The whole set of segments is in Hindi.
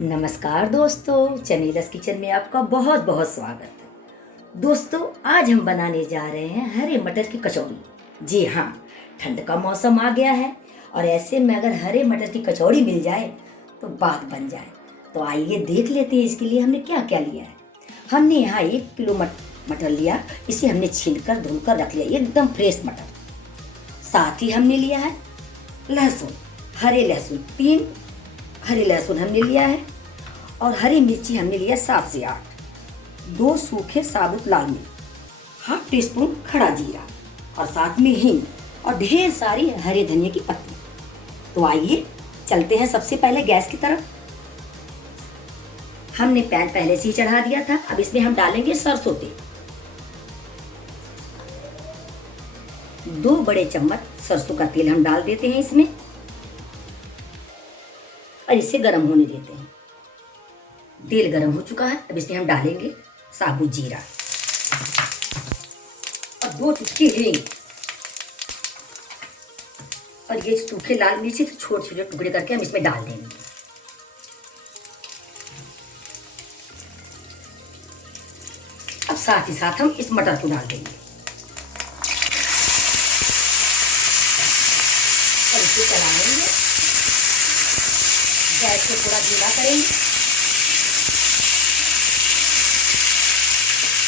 नमस्कार दोस्तों, चमेलस किचन में आपका बहुत बहुत स्वागत है। दोस्तों, आज हम बनाने जा रहे हैं हरे मटर की कचौड़ी। जी हाँ, ठंड का मौसम आ गया है और ऐसे में अगर हरे मटर की कचौड़ी मिल जाए तो बात बन जाए। तो आइए देख लेते हैं इसके लिए हमने क्या क्या लिया है। हमने यहाँ 1 किलो मटर लिया। इसे हमने छीलकर धुलकर रख लिया, एकदम फ्रेश मटर। साथ ही हमने लिया है लहसुन, हरे लहसुन 3 हरे लहसुन हमने लिया है और हरी मिर्ची हमने लिया 7 से 8। 2 सूखे साबुत लाल मिर्च, हाफ टी स्पून खड़ा जीरा और साथ में हींग और ढेर सारी हरे धनिया की पत्ती। तो आइए चलते हैं सबसे पहले गैस की तरफ। हमने पैन पहले से ही चढ़ा दिया था। अब इसमें हम डालेंगे सरसों तेल। 2 बड़े चम्मच सरसों का तेल हम डाल देते हैं इसमें और इसे गर्म होने देते हैं। तेल गर्म हो चुका है। अब इसमें हम डालेंगे साबुत जीरा और 2 चुटकी हींग और ये सूखे लाल मिर्ची छोटे छोटे टुकड़े करके हम इसमें डाल देंगे। अब साथ ही साथ हम इस मटर को डाल देंगे और इसे चलाएंगे। गैस को थोड़ा धीमा करेंगे।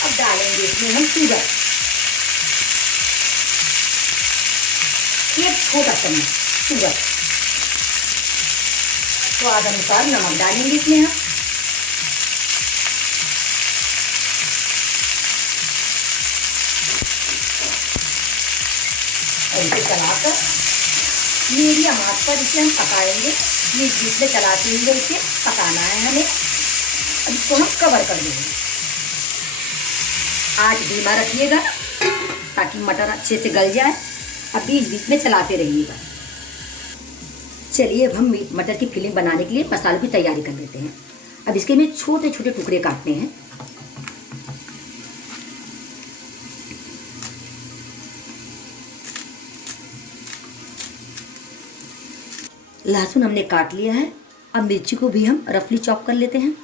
अब डालेंगे इसमें हम शुगर, 1 छोटा चम्मच शुगर। स्वाद अनुसार नमक डालेंगे इसमें हम। और इसे चलाकर मीडियम आंच पर इसे हम पकाएंगे। बीच में चलाते हुए इसे पकाना है हमें। अब इसको हम कवर कर देंगे। आंच धीमा रखिएगा ताकि मटर अच्छे से गल जाए। अब बीच बीच में चलाते रहिएगा। चलिए अब हम मटर की फिलिंग बनाने के लिए मसालों की तैयारी कर लेते हैं। अब इसके में छोटे छोटे टुकड़े काटने हैं। लहसुन हमने काट लिया है। अब मिर्ची को भी हम रफली चॉप कर लेते हैं।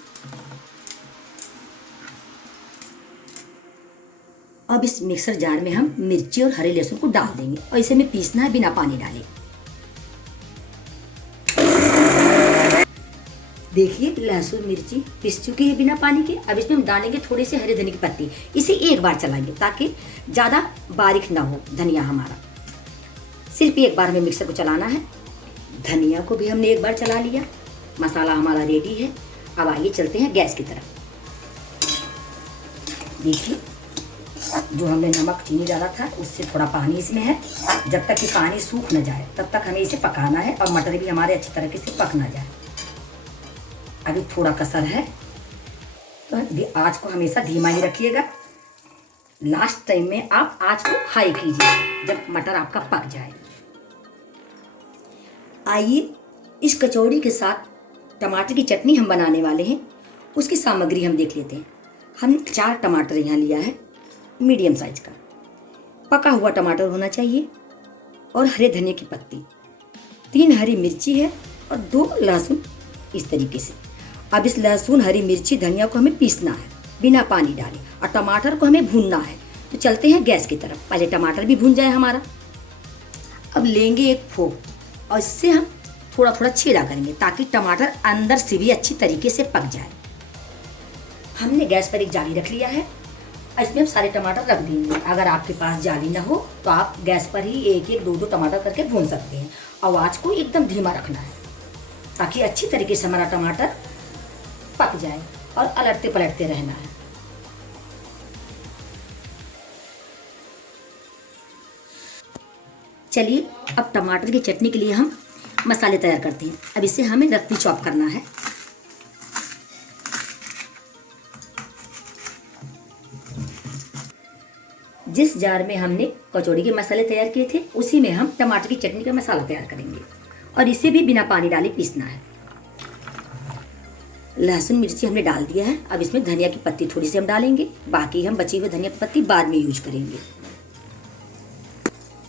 अब इस मिक्सर जार में हम मिर्ची और हरे लहसुन को डाल देंगे और इसे हमें पीसना है बिना पानी डाले। देखिए लहसुन मिर्ची पीस चुकी है बिना पानी के। अब इसमें हम डालेंगे थोड़े से हरे धनिया की पत्ती। इसे एक बार चलाएंगे ताकि ज़्यादा बारीक ना हो धनिया हमारा। सिर्फ एक बार हमें मिक्सर को चलाना है। धनिया को भी हमने एक बार चला लिया। मसाला हमारा रेडी है। अब आइए चलते हैं गैस की तरफ। देखिए जो हमने नमक चीनी डाला था उससे थोड़ा पानी इसमें है। जब तक ये पानी सूख न जाए तब तक हमें इसे पकाना है और मटर भी हमारे अच्छी तरीके से पक ना जाए। अभी थोड़ा कसर है तो आँच को हमेशा धीमा ही रखिएगा। लास्ट टाइम में आप आँच को हाई कीजिए जब मटर आपका पक जाए। आइए इस कचौड़ी के साथ टमाटर की चटनी हम बनाने वाले हैं। उसकी सामग्री हम देख लेते हैं। हमने 4 टमाटर यहाँ लिया है, मीडियम साइज का। पका हुआ टमाटर होना चाहिए और हरे धनिया की पत्ती, 3 हरी मिर्ची है और 2 लहसुन इस तरीके से। अब इस लहसुन हरी मिर्ची धनिया को हमें पीसना है बिना पानी डाले और टमाटर को हमें भूनना है। तो चलते हैं गैस की तरफ। पहले टमाटर भी भून जाए हमारा। अब लेंगे एक फोक और इससे हम थोड़ा थोड़ा छेड़ा करेंगे ताकि टमाटर अंदर से भी अच्छी तरीके से पक जाए। हमने गैस पर एक जाली रख लिया है। इसमें हम सारे टमाटर रख देंगे। अगर आपके पास जाली ना हो तो आप गैस पर ही 1-1, 2-2 टमाटर करके भून सकते हैं। आवाज को एकदम धीमा रखना है ताकि अच्छी तरीके से हमारा टमाटर पक जाए और अलटते पलटते रहना है। चलिए अब टमाटर की चटनी के लिए हम मसाले तैयार करते हैं। अब इसे हमें रफली चॉप करना है। जिस जार में हमने कचौड़ी के मसाले तैयार किए थे उसी में हम टमाटर की चटनी का मसाला तैयार करेंगे और इसे भी बिना पानी डाले पीसना है। लहसुन मिर्ची हमने डाल दिया है। अब इसमें धनिया की पत्ती थोड़ी सी हम डालेंगे। बाकी हम बची हुई धनिया की पत्ती बाद में यूज करेंगे।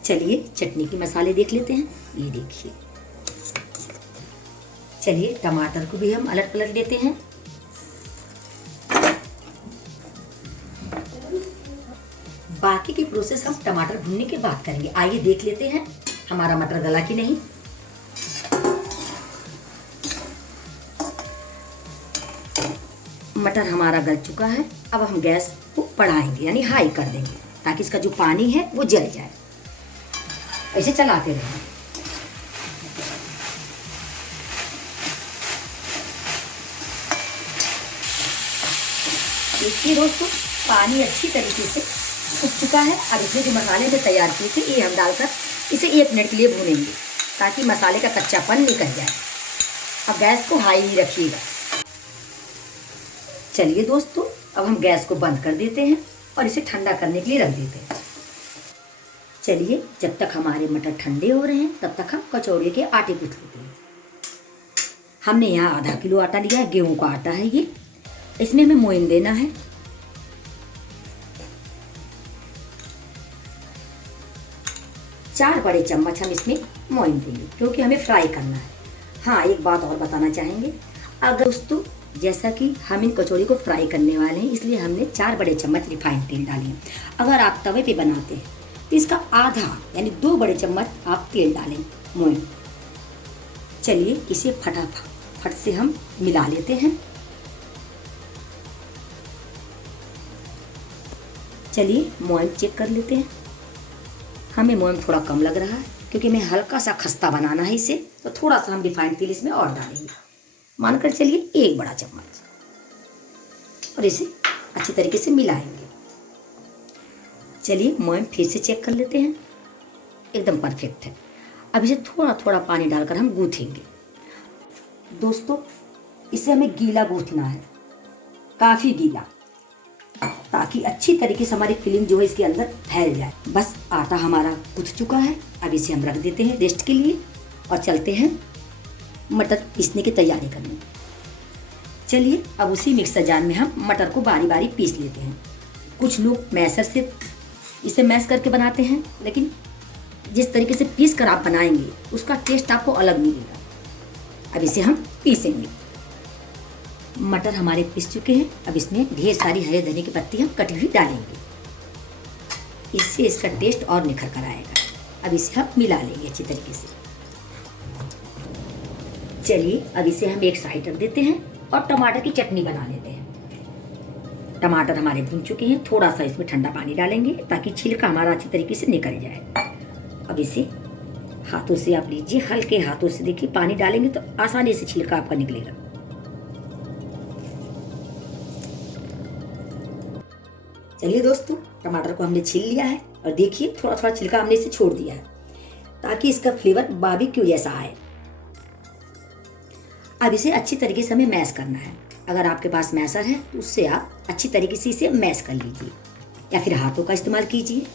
चलिए चटनी के मसाले देख लेते हैं। ये देखिए चलिए टमाटर को भी हम अलट पलट लेते हैं। बाकी की प्रोसेस हम टमाटर भूनने के बाद करेंगे। आइए देख लेते हैं हमारा मटर गला कि नहीं। मटर हमारा गल चुका है। अब हम गैस को बढ़ाएंगे यानी हाई कर देंगे ताकि इसका जो पानी है वो जल जाए। ऐसे चलाते रहेंगे। देखिए दोस्तों, पानी अच्छी तरीके से उठ चुका है। अब इसमें जो मसाले हमने तैयार किए थे ये हम डालकर इसे 1 मिनट के लिए भूनेंगे ताकि मसाले का कच्चापन निकल जाए। अब गैस को हाई ही रखिएगा। चलिए दोस्तों, अब हम गैस को बंद कर देते हैं और इसे ठंडा करने के लिए रख देते हैं। चलिए, जब तक हमारे मटर ठंडे हो रहे हैं तब तक हम कचौड़ी के आटे गूंथ लेते हैं। हमने यहाँ आधा किलो आटा लिया है, गेहूं का आटा है ये। इसमें हमें मोइन देना है। चार बड़े चम्मच हम इसमें मोइन देंगे क्योंकि हमें फ्राई करना है। हाँ, एक बात और बताना चाहेंगे। अगर दोस्तों, जैसा कि हम इन कचौड़ी को फ्राई करने वाले हैं इसलिए हमने 4 बड़े चम्मच रिफाइंड तेल डाले हैं। अगर आप तवे पे बनाते हैं तो इसका आधा यानी 2 बड़े चम्मच आप तेल डालें मोइन। चलिए, इसे फटाफट से हम मिला लेते हैं। चलिए मोइन चेक कर लेते हैं। हमें मोइन थोड़ा कम लग रहा है क्योंकि हमें हल्का सा खस्ता बनाना है इसे, तो थोड़ा सा हम रिफाइंड तेल इसमें और डालेंगे। मानकर चलिए 1 बड़ा चम्मच, और इसे अच्छी तरीके से मिलाएंगे। चलिए मोइन फिर से चेक कर लेते हैं। एकदम परफेक्ट है। अब इसे थोड़ा थोड़ा पानी डालकर हम गूँथेंगे। दोस्तों, इसे हमें गीला गूँथना है, काफ़ी गीला, ताकि अच्छी तरीके से हमारी फिलिंग जो है इसके अंदर फैल जाए। बस आटा हमारा गूँथ चुका है। अब इसे हम रख देते हैं रेस्ट के लिए और चलते हैं मटर पीसने की तैयारी करने। चलिए, अब उसी मिक्सर जार में हम मटर को बारी बारी पीस लेते हैं। कुछ लोग मैसर से इसे मैश करके बनाते हैं, लेकिन जिस तरीके से पीस कर आप बनाएंगे उसका टेस्ट आपको अलग मिलेगा। अब इसे हम पीसेंगे। मटर हमारे पीस चुके हैं। अब इसमें ढेर सारी हरे धनिया की पत्ती हम कटी हुई डालेंगे। इससे इसका टेस्ट और निखर कर आएगा। अब इसे हम मिला लेंगे अच्छी तरीके से। चलिए, अब इसे हम एक साइड रख देते हैं और टमाटर की चटनी बना लेते हैं। टमाटर हमारे भून चुके हैं। थोड़ा सा इसमें ठंडा पानी डालेंगे ताकि छिलका हमारा अच्छी तरीके से निकल जाए। अब इसे हाथों से आप लीजिए, हल्के हाथों से। देखिए, पानी डालेंगे तो आसानी से छिलका आपका निकलेगा। चलिए दोस्तों, टमाटर को हमने छील लिया है और देखिए थोड़ा थोड़ा छिलका हमने इसे छोड़ दिया है ताकि इसका फ्लेवर बारबेक्यू जैसा आए। अब इसे अच्छी तरीके से हमें मैश करना है। अगर आपके पास मैशर है तो उससे आप अच्छी तरीके से इसे मैश कर लीजिए या फिर हाथों का इस्तेमाल कीजिए।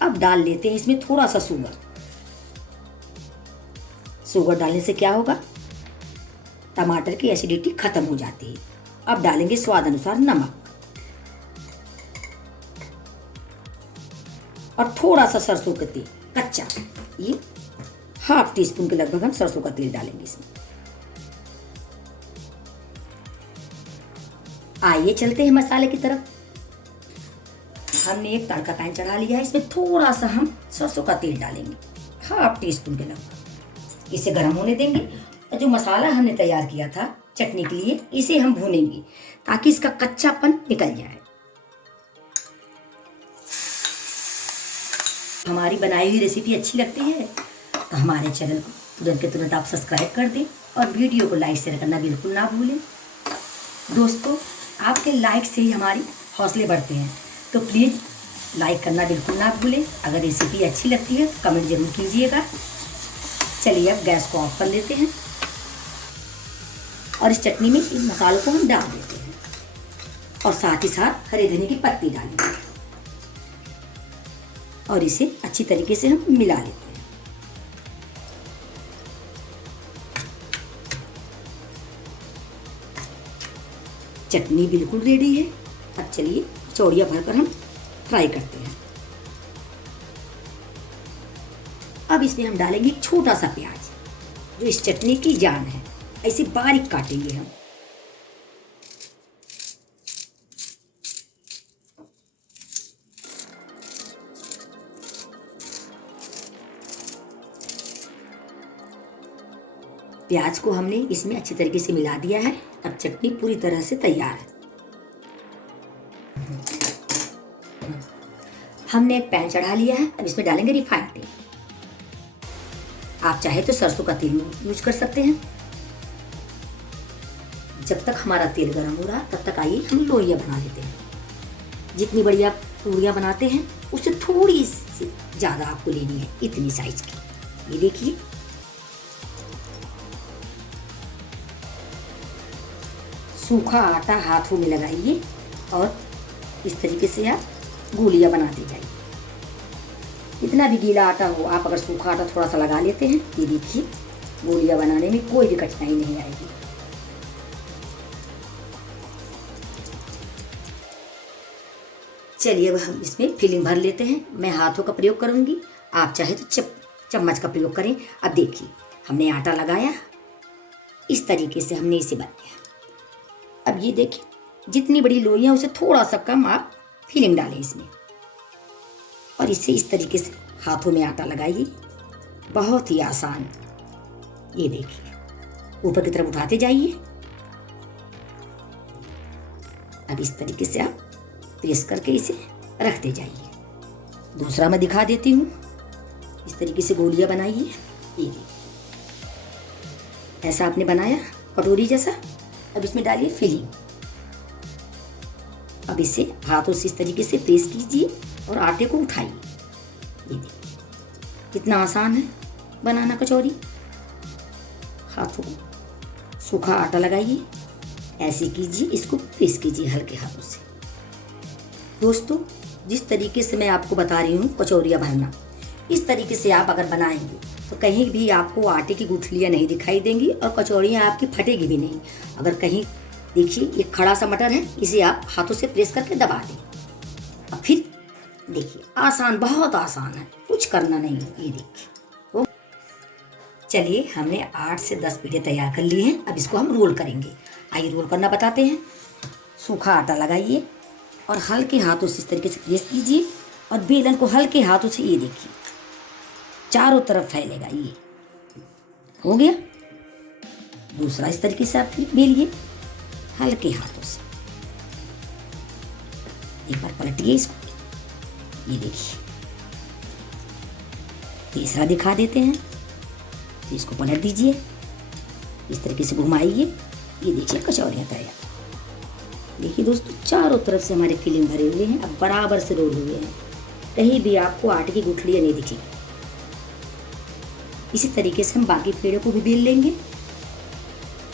अब डाल लेते हैं इसमें थोड़ा सा शुगर। शुगर डालने से क्या होगा, टमाटर की एसिडिटी खत्म हो जाती है। अब डालेंगे स्वाद अनुसार नमक और थोड़ा सा सरसों का तेल कच्चा, ये ½ टीस्पून के लगभग हम सरसों का तेल डालेंगे इसमें। आइए चलते हैं मसाले की तरफ। हमने एक तड़का पैन चढ़ा लिया है। इसमें थोड़ा सा हम सरसों का तेल डालेंगे, ½ टीस्पून के लगभग। इसे गर्म होने देंगे और जो मसाला हमने तैयार किया था चटनी के लिए, इसे हम भूनेंगे ताकि इसका कच्चापन निकल जाए। हमारी बनाई हुई रेसिपी अच्छी लगती है तो हमारे चैनल को तुरंत के तुरंत आप सब्सक्राइब कर दें और वीडियो को लाइक शेयर करना बिल्कुल ना भूलें। दोस्तों, आपके लाइक से ही हमारी हौसले बढ़ते हैं, तो प्लीज़ लाइक करना बिल्कुल ना भूलें। अगर रेसिपी अच्छी लगती है तो कमेंट जरूर कीजिएगा। चलिए, अब गैस को ऑफ कर लेते हैं और इस चटनी में इन मसालों को हम डाल देते हैं और साथ ही साथ हरे धनिया की पत्ती डालेंगे और इसे अच्छी तरीके से हम मिला लेते हैं। चटनी बिल्कुल रेडी है। अब चलिए कचौड़ियाँ भरकर हम फ्राई करते हैं। अब इसमें हम डालेंगे एक छोटा सा प्याज, जो इस चटनी की जान है। ऐसे बारीक काटेंगे हम। प्याज को हमने इसमें अच्छी तरीके से मिला दिया है। अब चटनी पूरी तरह से तैयार है। हमने एक पैन चढ़ा लिया है। अब इसमें डालेंगे रिफाइंड तेल। आप चाहे तो सरसों का तेल यूज कर सकते हैं। जब तक हमारा तेल गर्म हो रहा तब तक आइए हम लोइयां बना लेते हैं। जितनी बड़ी आप पूड़ियाँ बनाते हैं उससे थोड़ी सी ज़्यादा आपको लेनी है, इतनी साइज की। ये देखिए, सूखा आटा हाथों में लगाइए और इस तरीके से आप गोलियां बनाते जाइए। इतना भी गीला आटा हो, आप अगर सूखा आटा थोड़ा सा लगा लेते हैं, ये देखिए गोलियां बनाने में कोई भी कठिनाई नहीं आएगी। चलिए अब हम इसमें फिलिंग भर लेते हैं। मैं हाथों का प्रयोग करूंगी, आप चाहे तो चम्मच का प्रयोग करें। अब देखिए, हमने आटा लगाया, इस तरीके से हमने इसे बनाया। अब ये देखिए, जितनी बड़ी लोइयां उसे थोड़ा सा कम आप फिलिंग डालें इसमें और इसे इस तरीके से हाथों में आटा लगाइए। बहुत ही आसान। ये देखिए, ऊपर की तरफ उठाते जाइए। अब इस तरीके से आप प्रेस करके इसे रखते जाइए। दूसरा मैं दिखा देती हूँ। इस तरीके से गोलियां बनाइए। ये देखिए, ऐसा आपने बनाया कटोरी जैसा। अब इसमें डालिए फिलिंग। अब इसे हाथों से इस तरीके से प्रेस कीजिए और आटे को उठाइए। ये देखिए, कितना आसान है बनाना कचौरी। हाथों को सूखा आटा लगाइए, ऐसे कीजिए, इसको प्रेस कीजिए हल्के हाथों से। दोस्तों, जिस तरीके से मैं आपको बता रही हूँ कचौरियाँ भरना, इस तरीके से आप अगर बनाएंगे तो कहीं भी आपको आटे की गुठलियाँ नहीं दिखाई देंगी और कचौरियाँ आपकी फटेगी भी नहीं। अगर कहीं देखिए, ये खड़ा सा मटर है, इसे आप हाथों से प्रेस करके दबा दें। अब फिर देखिए, आसान, बहुत आसान है, कुछ करना नहीं है। ये देखिए, चलिए हमने 8 से 10 पीठे तैयार कर लिए हैं। अब इसको हम रोल करेंगे। आइए रोल करना बताते हैं। सूखा आटा लगाइए और हल्के हाथों से इस तरीके से प्रेस कीजिए और बेलन को हल्के हाथों से, ये देखिए, चारों तरफ फैलेगा। ये हो गया। दूसरा इस तरीके से आप फिर बेलिए हल्के हाथों से। एक बार पलटिए इसको। ये देखिए, तीसरा दिखा देते हैं। तो इसको पलट दीजिए, इस तरीके से घुमाइए। ये देखिए, कचौरियाँ तैयार। देखिए दोस्तों, चारों तरफ से हमारे फिलिंग भरे हुए हैं। अब बराबर से रोल हुए हैं, कहीं भी आपको आटे की गुठलियाँ नहीं दिखेगी। इसी तरीके से हम बाकी पेड़ों को भी बेल लेंगे।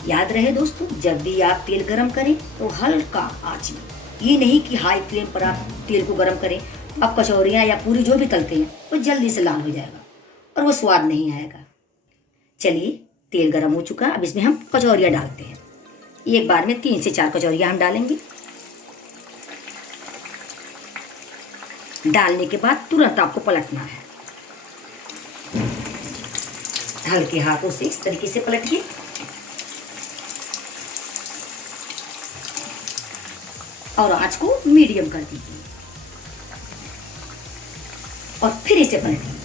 याद रहे दोस्तों, जब भी आप तेल गरम करें तो हल्का आंच में, ये नहीं कि हाई फ्लेम पर आप तेल को गरम करें। अब कचौरियाँ या पूरी जो भी तलते हैं वो जल्दी से लाल हो जाएगा और वो स्वाद नहीं आएगा। चलिए, तेल गरम हो चुका है। अब इसमें हम कचौरियाँ डालते हैं। एक बार में 3 से 4 कचौरियाँ हम डालेंगे। डालने के बाद तुरंत आपको पलटना है। हल्के हाथों से इस तरीके से पलटिए और आंच को मीडियम कर दीजिए और फिर इसे पलटिए।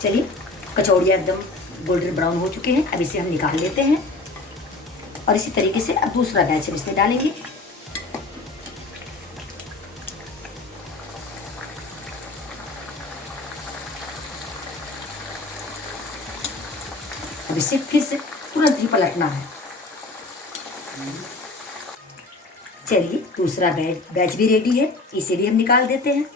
चलिए, कचौड़ियाँ एकदम गोल्डन ब्राउन हो चुके हैं। अब इसे हम निकाल लेते हैं और इसी तरीके से अब दूसरा बैच हम इसमें डालेंगे। अब इसे फिर से तुरंत ही पलटना है। चलिए, दूसरा बैच भी रेडी है, इसे भी हम निकाल देते हैं।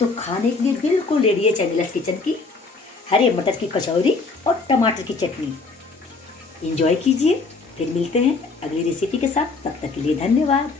तो खाने के लिए बिल्कुल रेडी है चैनल्स किचन की हरे मटर की कचौरी और टमाटर की चटनी। एंजॉय कीजिए। फिर मिलते हैं अगली रेसिपी के साथ। तब तक के लिए धन्यवाद।